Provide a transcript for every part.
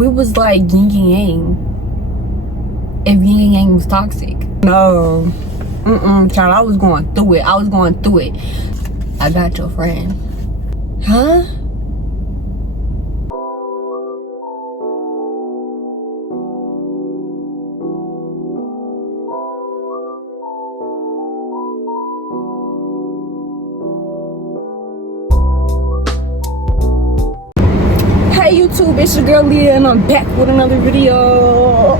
we was like yin and yang. If yin and yang was toxic. No. Child, I was going through it. I got your friend. Huh? Hey YouTube, it's your girl Leah and I'm back with another video.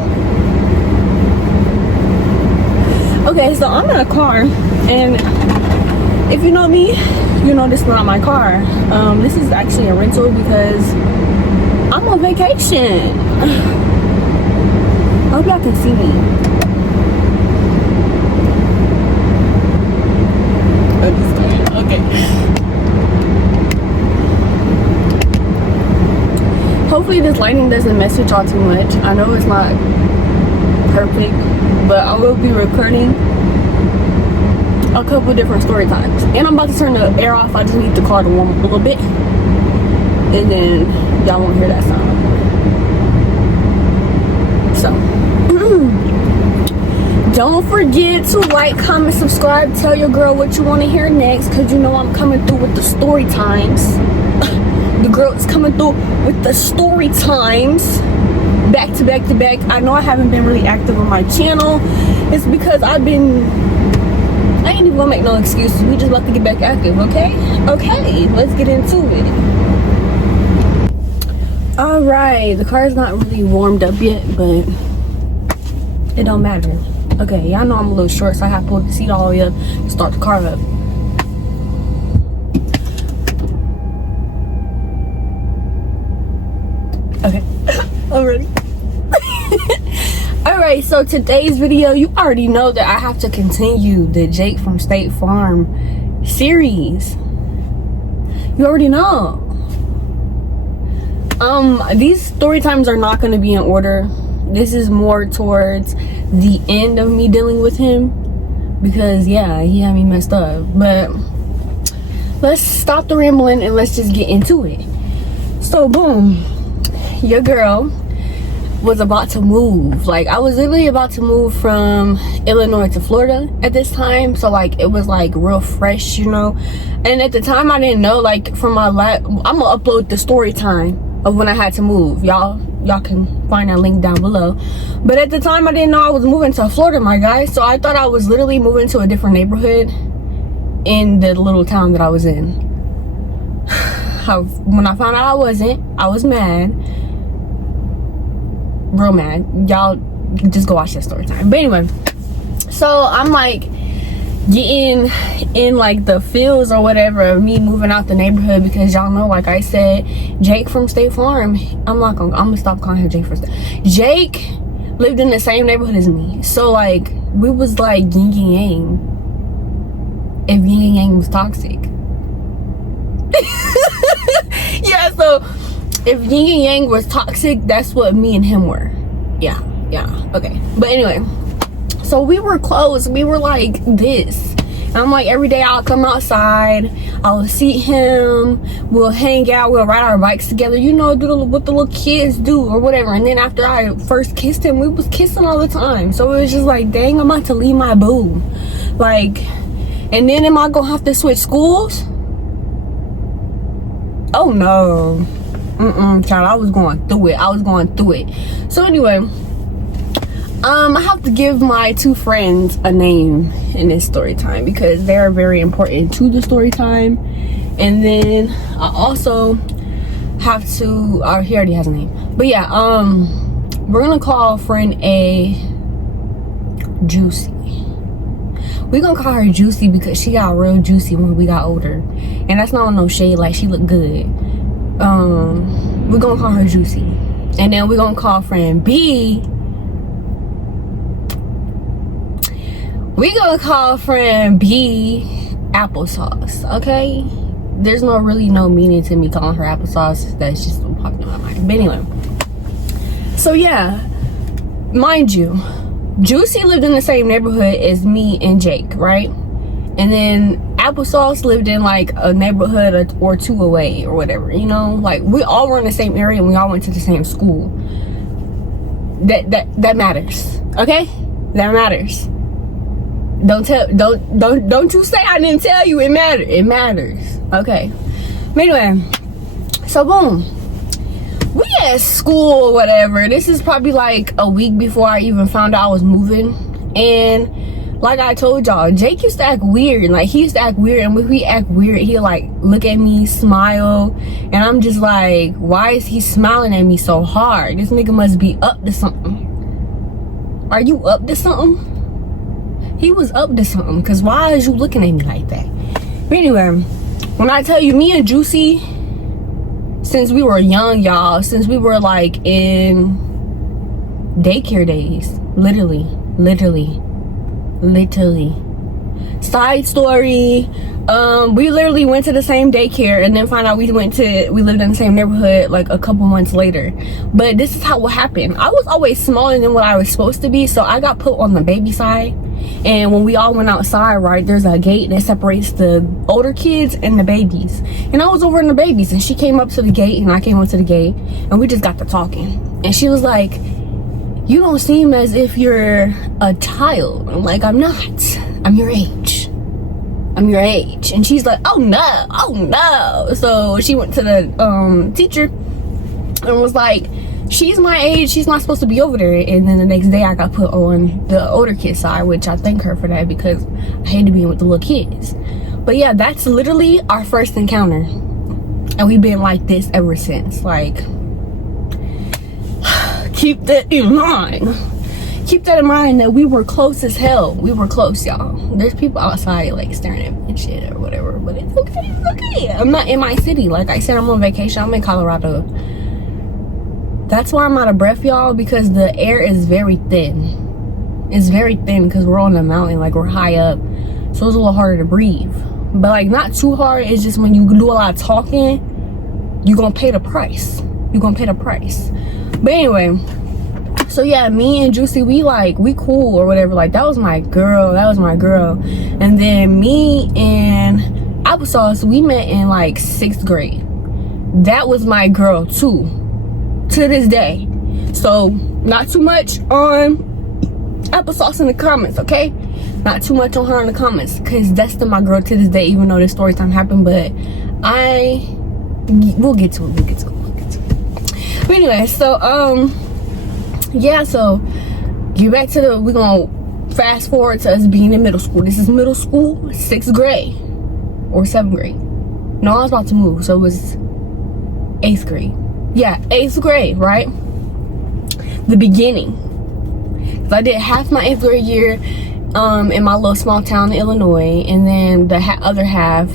Okay, so I'm in a car, and if you know me, you know this is not my car. This is actually a rental because I'm on vacation. I hope y'all can see me. Okay. Hopefully this lighting doesn't mess with y'all too much. I know it's not perfect, but I will be recording a couple different story times, and I'm about to turn the air off. I just need the car to warm up a little bit, and then y'all won't hear that sound. So don't forget to like, comment, subscribe, tell your girl what you want to hear next, because you know I'm coming through with the story times. The girl is coming through with the story times back to back to back. I know I haven't been really active on my channel. It's because I ain't even gonna make no excuses. We just about to get back active, okay? Okay, let's get into it. All right, the car is not really warmed up yet, but it don't matter. Okay, y'all know I'm a little short, so I have to pull the seat all the way up to start the car up. Okay, I'm ready. Alright, so today's video, you already know that I have to continue the Jake from State Farm series. You already know. These story times are not going to be in order. This is more towards the end of me dealing with him, because yeah, he had me messed up. But let's stop the rambling and let's just get into it. So boom, your girl was about to move. Like, I was literally about to move from Illinois to Florida at this time, so like it was like real fresh, you know. And at the time I didn't know, like, from my I'm gonna upload the story time of when I had to move. Y'all can find that link down below. But at the time I didn't know I was moving to Florida, my guys. So I thought I was literally moving to a different neighborhood in the little town that I was in. When I found out I wasn't, I was mad. Real mad. Y'all just go watch that story time. But anyway, so I'm like getting in like the feels or whatever of me moving out the neighborhood, because y'all know, like I said, Jake from State Farm, I'm gonna stop calling him Jake from State. Jake lived in the same neighborhood as me, so like we was like yin and yang. If yin and yang was toxic. Yeah, so if yin and yang was toxic, that's what me and him were. Yeah, okay. But anyway, so we were close. We were like this. And I'm like, every day I'll come outside, I'll see him, we'll hang out, we'll ride our bikes together, you know, do what the little kids do or whatever. And then after I first kissed him, we was kissing all the time. So it was just like, dang, I'm about to leave my boo. Like, and then am I gonna have to switch schools? Oh no. Child, I was going through it. So anyway, I have to give my two friends a name in this story time, because they are very important to the story time. And then I also have to, he already has a name, but yeah, we're gonna call friend A Juicy. We're gonna call her Juicy because she got real juicy when we got older, and that's not on no shade. Like, she looked good. We're gonna call her Juicy, and then we're gonna call friend B, Applesauce. Okay, there's no meaning to me calling her applesauce. That's just what popped in my mind. But anyway, so yeah, mind you, Juicy lived in the same neighborhood as me and Jake, right? And then Applesauce lived in like a neighborhood or two away or whatever, you know? Like, we all were in the same area and we all went to the same school. That matters, okay? That matters. Don't you say I didn't tell you. It matters, okay? But anyway, so boom, we at school or whatever. This is probably like a week before I even found out I was moving. And like I told y'all, Jake used to act weird. Like, he used to act weird, and when he act weird, he'll like look at me, smile, and I'm just like, why is he smiling at me so hard? This nigga must be up to something. Are you up to something? He was up to something, because why is you looking at me like that? But anyway, when I tell you, me and Juicy, since we were young, y'all, since we were like in daycare days, literally. Side story, we literally went to the same daycare and then found out we lived in the same neighborhood like a couple months later. But this is how it happened. I was always smaller than what I was supposed to be, so I got put on the baby side. And when we all went outside, right, there's a gate that separates the older kids and the babies, and I was over in the babies, and she came up to the gate and I came up to the gate, and we just got to talking. And she was like, you don't seem as if you're a child. I'm like, I'm not. I'm your age. And she's like, oh no. So she went to the teacher and was like, she's my age, she's not supposed to be over there. And then the next day I got put on the older kid side, which I thank her for that, because I hated being with the little kids. But yeah, that's literally our first encounter, and we've been like this ever since. Like, keep that in mind that we were close as hell. We were close, y'all. There's people outside like staring at me and shit or whatever, but it's okay. I'm not in my city. Like I said, I'm on vacation. I'm in Colorado. That's why I'm out of breath, y'all, because the air is very thin. It's very thin because we're on the mountain, like we're high up, so it's a little harder to breathe. But like, not too hard. It's just when you do a lot of talking, you're gonna pay the price. But anyway, so yeah, me and Juicy, we cool or whatever. Like, that was my girl. And then me and Applesauce, we met in like 6th grade. That was my girl too, to this day. So not too much on Applesauce in the comments, okay? Not too much on her in the comments, because that's still my girl to this day, even though this story time happened. But we'll get to it. But anyway, so yeah, so get back to we're gonna fast forward to us being in middle school. This is middle school, 6th grade or 7th grade. No, I was about to move, so it was 8th grade. Yeah, 8th grade, right? The beginning. So I did half my 8th grade year in my little small town in Illinois, and then the other half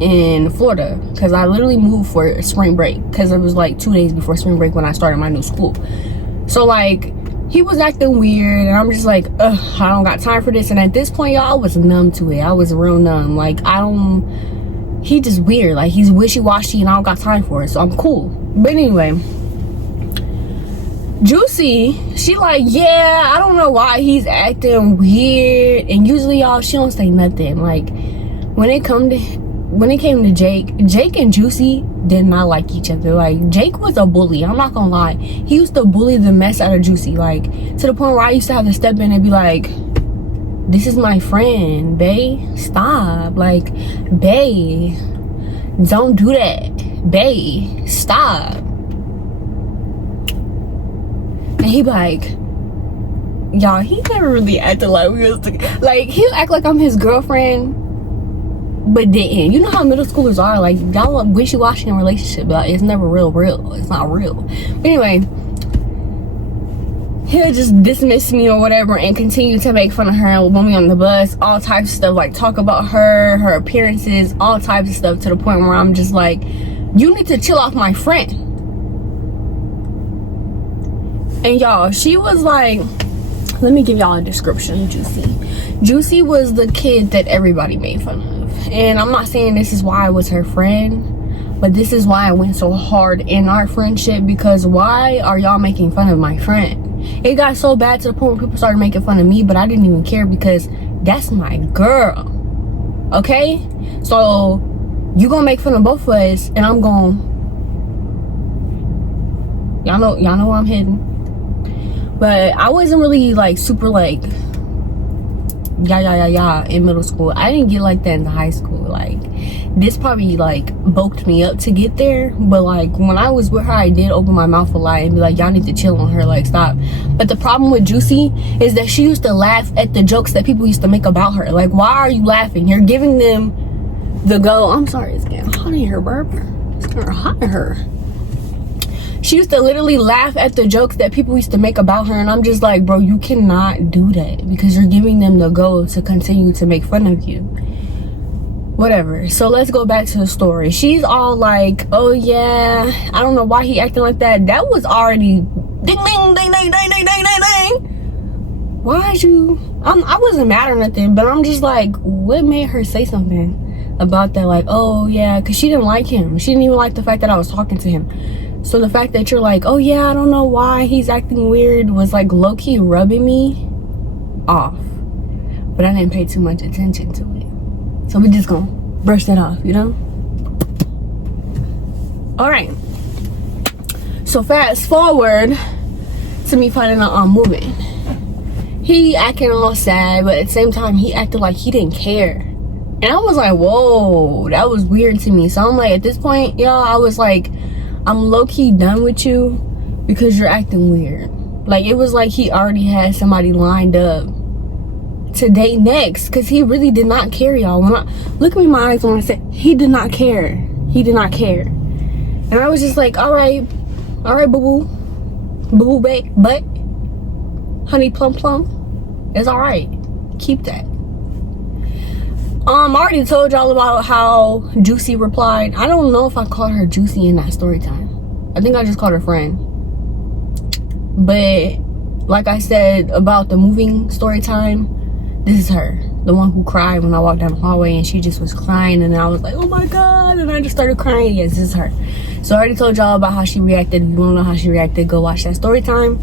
in Florida, because I literally moved for spring break, because it was like 2 days before spring break when I started my new school. So like, he was acting weird, and I'm just like, ugh, I don't got time for this. And at this point, y'all, I was numb to it. I was real numb. Like, he just weird. Like, he's wishy-washy, and I don't got time for it, so I'm cool. But anyway, Juicy, she like, yeah, I don't know why he's acting weird. And usually, y'all, she don't say nothing. Like, when it came to Jake and Juicy did not like each other. Like, Jake was a bully, I'm not gonna lie. He used to bully the mess out of Juicy, like, to the point where I used to have to step in and be like, this is my friend, bae, stop. Like, bae, don't do that, bae, stop. And he be like, y'all, he never really acted like we was together. Like, he'll act like I'm his girlfriend, but didn't. You know how middle schoolers are, like, y'all are wishy-washy in a relationship, but it's never real. It's not real. But anyway, he'll just dismiss me or whatever and continue to make fun of her when we on the bus, all types of stuff, like talk about her appearances, all types of stuff, to the point where I'm just like, you need to chill off my friend. And y'all, she was like, let me give y'all a description of Juicy. Juicy was the kid that everybody made fun of. And I'm not saying this is why I was her friend, but this is why I went so hard in our friendship, because why are y'all making fun of my friend? It got so bad to the point where people started making fun of me, but I didn't even care, because that's my girl. okay? So you gonna make fun of both of us, and I'm going, y'all know where I'm heading. But I wasn't really like super like yeah in middle school. I didn't get like that in high school. Like, this probably like bulked me up to get there, but like when I was with her, I did open my mouth a lot and be like, y'all need to chill on her, like stop. But the problem with Juicy is that she used to laugh at the jokes that people used to make about her. Like, why are you laughing? You're giving them the go. I'm sorry, it's getting hot in here, burp. It's getting hot in her. She used to literally laugh at the jokes that people used to make about her, and I'm just like, bro, you cannot do that because you're giving them the go to continue to make fun of you. Whatever. So let's go back to the story. She's all like, oh yeah, I don't know why he acting like that. That was already ding ding ding ding ding ding ding ding ding. Why'd you? I wasn't mad or nothing, but I'm just like, what made her say something about that? Like, oh yeah, because she didn't like him. She didn't even like the fact that I was talking to him. So the fact that you're like, oh yeah, I don't know why he's acting weird, was like low-key rubbing me off. But I didn't pay too much attention to it. So we just gonna brush that off, you know? Alright. So fast forward to me finding out I'm moving. He acting all sad, but at the same time, he acted like he didn't care. And I was like, whoa, that was weird to me. So I'm like, at this point, y'all, I was like, I'm low-key done with you because you're acting weird. Like, it was like he already had somebody lined up to date next, because he really did not care, y'all. When I look me in my eyes when I said he did not care. He did not care. And I was just like, all right, boo-boo. Boo-boo butt. Honey plum plum. It's all right. Keep that. I already told y'all about how Juicy replied. I don't know if I called her Juicy in that story time. I think I just called her friend. But like I said about the moving story time, this is her. The one who cried when I walked down the hallway and she just was crying, and I was like, oh my god, and I just started crying. Yes, this is her. So I already told y'all about how she reacted. If you don't know how she reacted, go watch that story time.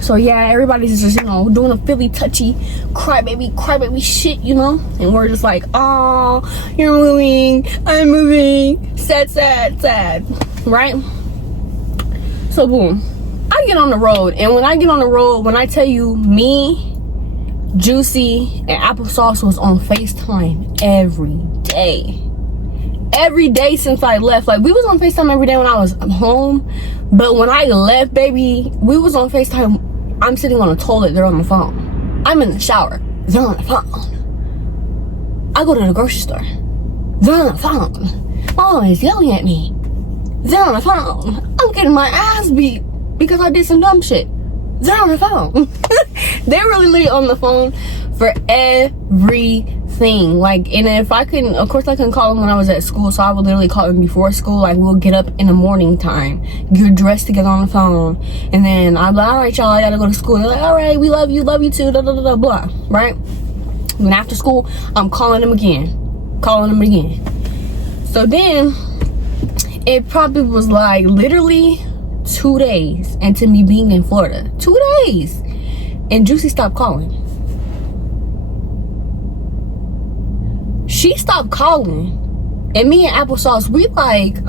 So yeah, everybody's just, you know, doing a Philly touchy crybaby shit, you know? And we're just like, oh, you're moving, I'm moving, sad, right? So boom, I get on the road, and when I get on the road, when I tell you, me, Juicy, and Applesauce was on FaceTime every day since I left. Like, we was on FaceTime every day when I was home, but when I left, baby, we was on FaceTime. I'm sitting on the toilet, they're on the phone. I'm in the shower, they're on the phone. I go to the grocery store, they're on the phone. My mom is yelling at me, they're on the phone. I'm getting my ass beat because I did some dumb shit. They're on the phone. They're really on the phone for everything. Like, and if I couldn't, of course I couldn't call them when I was at school, so I would literally call them before school. Like, we'll get up in the morning time, get dressed together on the phone, and then I'm like, all right, y'all, I gotta go to school. They're like, all right, we love you too, blah, right? And after school, I'm calling them again. So then, it probably was like literally 2 days into me being in Florida. 2 days. And Juicy stopped calling. She stopped calling. And me and Applesauce, we like,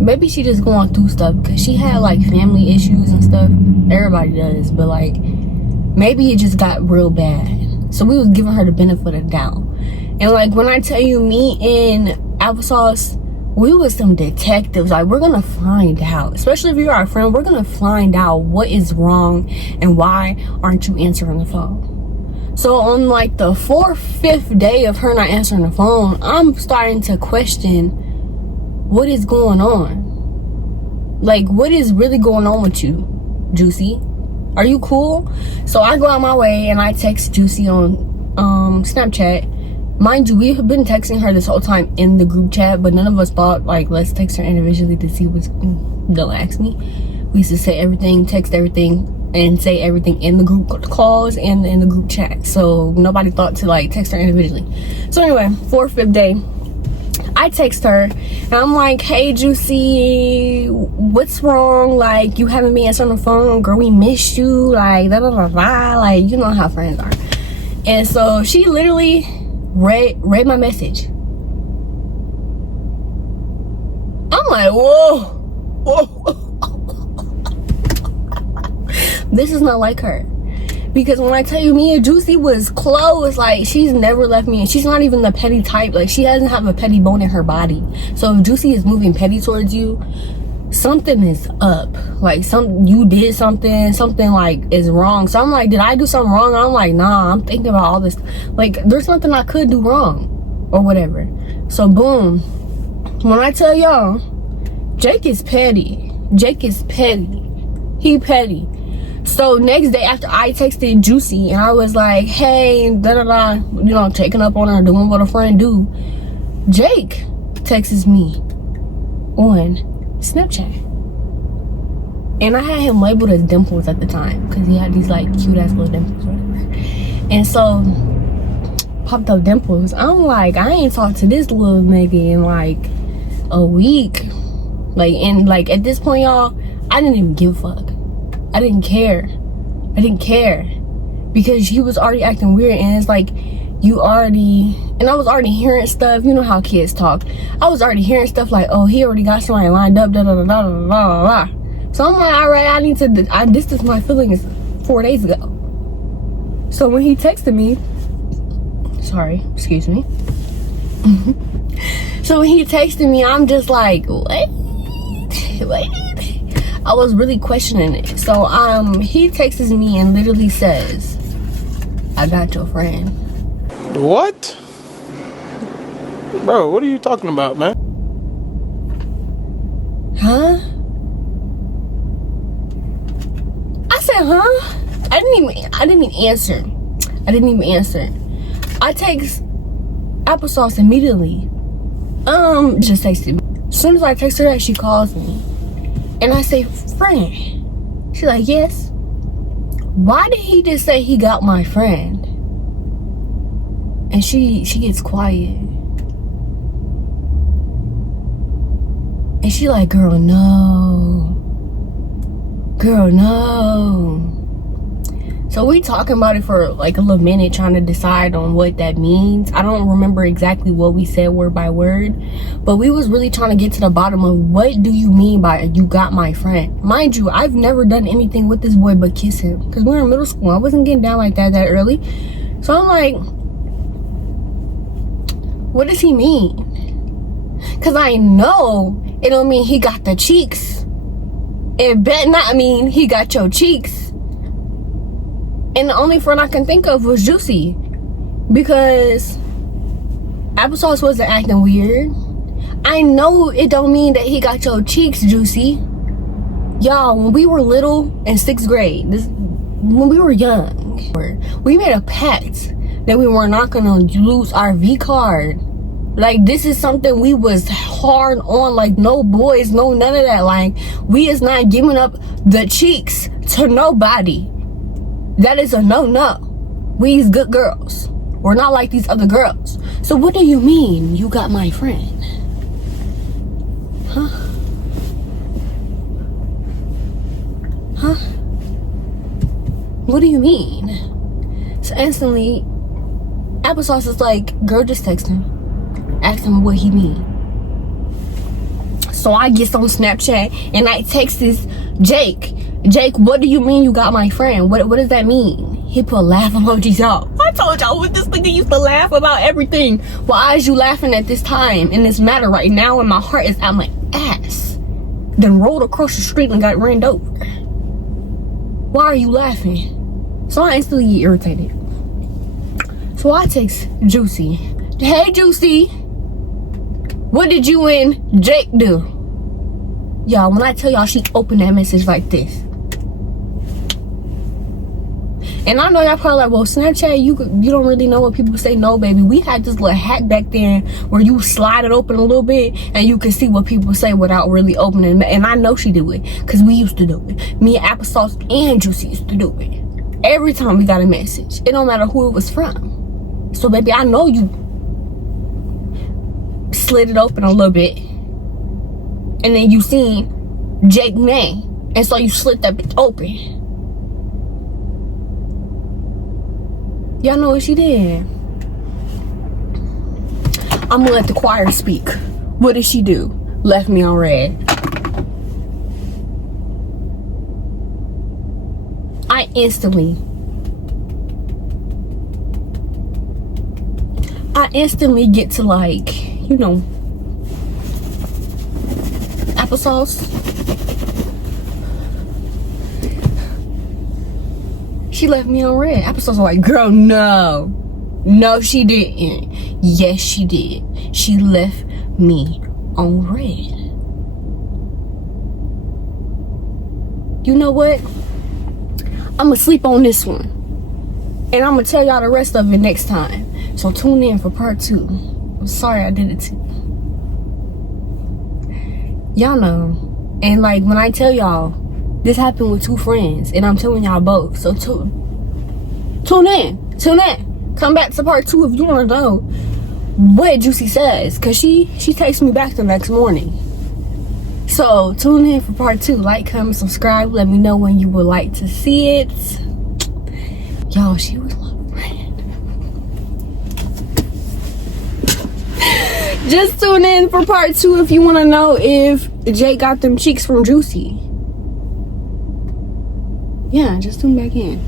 maybe she just going through stuff because she had like family issues and stuff. Everybody does, but like maybe it just got real bad. So we was giving her the benefit of the doubt. And like when I tell you, me and Applesauce, we was some detectives. Like, we're gonna find out, especially if you're our friend, we're gonna find out what is wrong and why aren't you answering the phone. So on like the 4th, 5th day of her not answering the phone, I'm starting to question what is going on. Like, what is really going on with you, Juicy? Are you cool? So I go out my way and I text Juicy on Snapchat. Mind you, we have been texting her this whole time in the group chat, but none of us thought, like, let's text her individually to see what's, don't ask me. We used to say everything, text everything, and say everything in the group calls and in the group chat. So nobody thought to, like, text her individually. So anyway, 4th, 5th day, I text her, and I'm like, hey, Juicy, what's wrong? Like, you haven't been answering the phone. Girl, we missed you. Like, like, you know how friends are. And so she literally read my message. I'm like, whoa. This is not like her. Because when I tell you, me and Juicy was close. Like, she's never left me. And she's not even the petty type. Like, she doesn't have a petty bone in her body. So if Juicy is moving petty towards you, something is up. Like, you did something like is wrong. So I'm like, did I do something wrong? And I'm like, nah, I'm thinking about all this. Like, there's nothing I could do wrong or whatever. So boom, when I tell y'all, Jake is petty. He petty. So next day after I texted Juicy and I was like, hey, checking up on her, doing what a friend do, Jake texts me on Snapchat. And I had him labeled as Dimples at the time because he had these like cute ass little dimples or whatever. And so popped up Dimples. I'm like, I ain't talked to this little nigga in like a week. Like at this point, y'all, I didn't even give a fuck. I didn't care because he was already acting weird. And it's like, I was already hearing stuff. You know how kids talk. I was already hearing stuff like, oh, he already got somebody lined up, da da da da da da da. So I'm like, all right, I distanced my feelings 4 days ago. So when he texted me, excuse me. So when he texted me, I'm just like, wait. I was really questioning it. So he texts me and literally says, I got your friend. What? Bro, what are you talking about, man? Huh? I said, huh? I didn't even answer. I text Applesauce immediately. Just texted me. As soon as I text her that, she calls me. And I say, friend. She's like, yes. Why did he just say he got my friend? And she gets quiet. And she like, girl, no. So we talking about it for like a little minute, trying to decide on what that means. I don't remember exactly what we said word by word, but we was really trying to get to the bottom of what do you mean by you got my friend. Mind you, I've never done anything with this boy but kiss him, because we were in middle school. I wasn't getting down like that early. So I'm like, what does he mean? Because I know it don't mean he got the cheeks. It bet not mean he got your cheeks. And the only friend I can think of was Juicy, because Applesauce wasn't acting weird. I know it don't mean that he got your cheeks, Juicy. Y'all, when we were little in 6th grade, when we were young, we made a pact that we were not gonna lose our V card. Like, this is something we was hard on. Like, no boys, no none of that. Like, we is not giving up the cheeks to nobody. That is a no. We is good girls. We're not like these other girls. So what do you mean you got my friend? Huh? What do you mean? So instantly, Applesauce is like, girl, just text him. Ask him what he mean. So I get on Snapchat and I text this Jake, what do you mean you got my friend? What does that mean? He put laugh emojis out. I told y'all what this nigga used to laugh about everything. Why is you laughing at this time in this matter right now? And my heart is at my ass. Then rolled across the street and got ran over. Why are you laughing? So I instantly get irritated. So I text Juicy. Hey Juicy, what did you and Jake do? Y'all, when I tell y'all, she opened that message like this. And I know y'all probably like, well, Snapchat, you don't really know what people say. No, baby, we had this little hack back then where you slide it open a little bit and you can see what people say without really opening it. And I know she do it because we used to do it. Me and Applesauce and Juicy used to do it. Every time we got a message, it don't matter who it was from. So, baby, I know you slid it open a little bit. And then you seen Jake name. And so you slit that bitch open. Y'all know what she did. I'm gonna let the choir speak. What did she do? Left me on red. I instantly get to, like, you know, applesauce. She left me on red. Applesauce was like, girl, no. No, she didn't. Yes, she did. She left me on red. You know what? I'ma sleep on this one. And I'ma tell y'all the rest of it next time. So tune in for part 2. I'm sorry I did it to you. Y'all know. And like when I tell y'all, this happened with 2 friends. And I'm telling y'all both. So tune in. Tune in. Come back to part 2 if you want to know what Juicy says. Because she texts me back the next morning. So tune in for part 2. Like, comment, subscribe. Let me know when you would like to see it. Y'all, she was love friend. Just tune in for part 2 if you want to know if Jay got them cheeks from Juicy. Yeah, just tune back in.